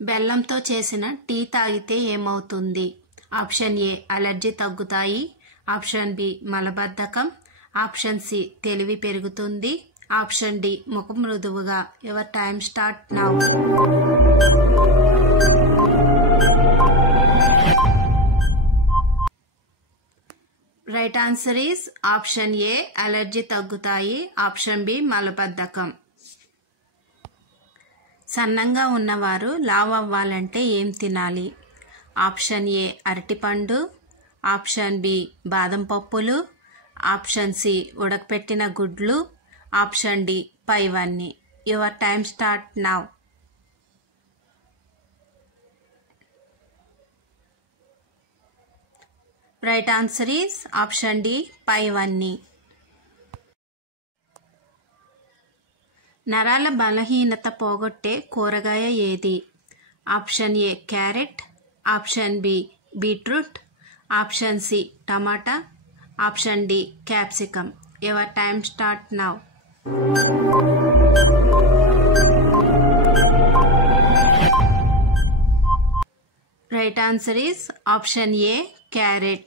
బెల్లంతో చేసిన టీ తాగితే ఏమవుతుంది? ఆప్షన్ ఏ అలర్జీ తగ్గుతాయి, ఆప్షన్ బి మలబద్ధకం, ఆప్షన్ సి తెలివి పెరుగుతుంది, ఆప్షన్ డి ముఖం మృదువుగా. Your time start now. Right answer is option A allergy తగ్గుతాయి, ఆప్షన్ బి మలబద్ధకం. సన్నంగా ఉన్నవారు లావు అవ్వాలంటే ఏం తినాలి? ఆప్షన్ ఏ అరటిపండు, ఆప్షన్ బి బాదం పప్పులు, ఆప్షన్ సి ఉడకపెట్టిన గుడ్లు, ఆప్షన్ డి పైవన్నీ. Your time start now. Right answer is option D పైవన్నీ. నరాల బలహీనత పోగొట్టే కూరగాయ ఏది? Option A carrot, option B beetroot, option C టమాటా, option D capsicum. Your time start now. Right answer is option A carrot.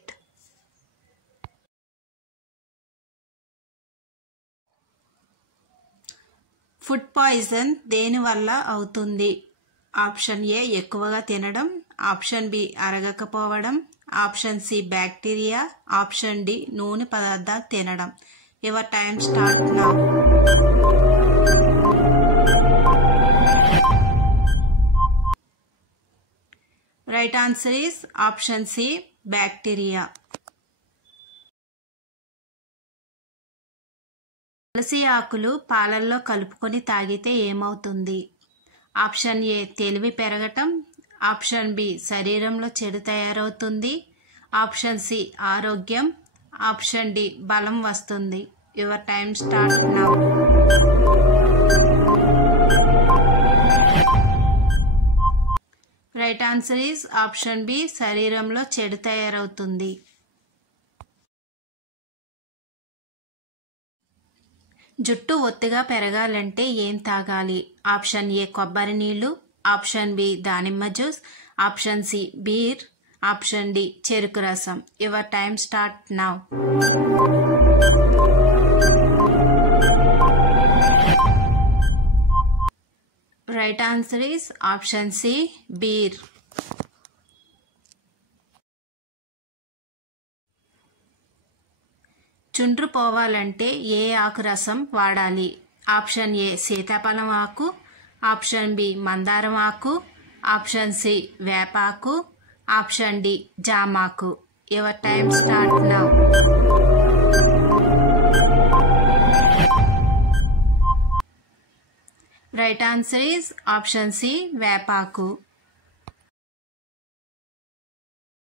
Food poison దేని వల్ల అవుతుంది? ఆప్షన్ ఏ ఎక్కువగా తినడం, ఆప్షన్ బి అరగకపోవడం, option C bacteria, option D నూనె పదార్థాలు తినడం. Your time start now. Right answer is option C bacteria. తులసి ఆకులు పాలల్లో కలుపుకొని తాగితే ఏమవుతుంది? ఆప్షన్ ఏ తెలివి పెరగటం, ఆప్షన్ బి శరీరంలో చెడు తయారవుతుంది, ఆప్షన్ సి ఆరోగ్యం, ఆప్షన్ డి బలం వస్తుంది. Your time start now. Right answer is option B శరీరంలో చెడు తయారవుతుంది. జుట్టు ఒత్తిగా పెరగాలంటే ఏం తాగాలి? ఆప్షన్ ఏ కొబ్బరి నీళ్లు, ఆప్షన్ బి దానిమ్మ juice, option C beer, option D చెరుకు రసం. Your time start now. Right answer is option C beer. చుండ్రు పోవాలంటే ఏ ఆకు రసం వాడాలి? ఆప్షన్ ఏ సీతాఫలం ఆకు, ఆప్షన్ బి మందారం ఆకు, ఆప్షన్ సి వేపాకు, ఆప్షన్ డి జామాకు. Your time start now. Right answer is option C వేపాకు.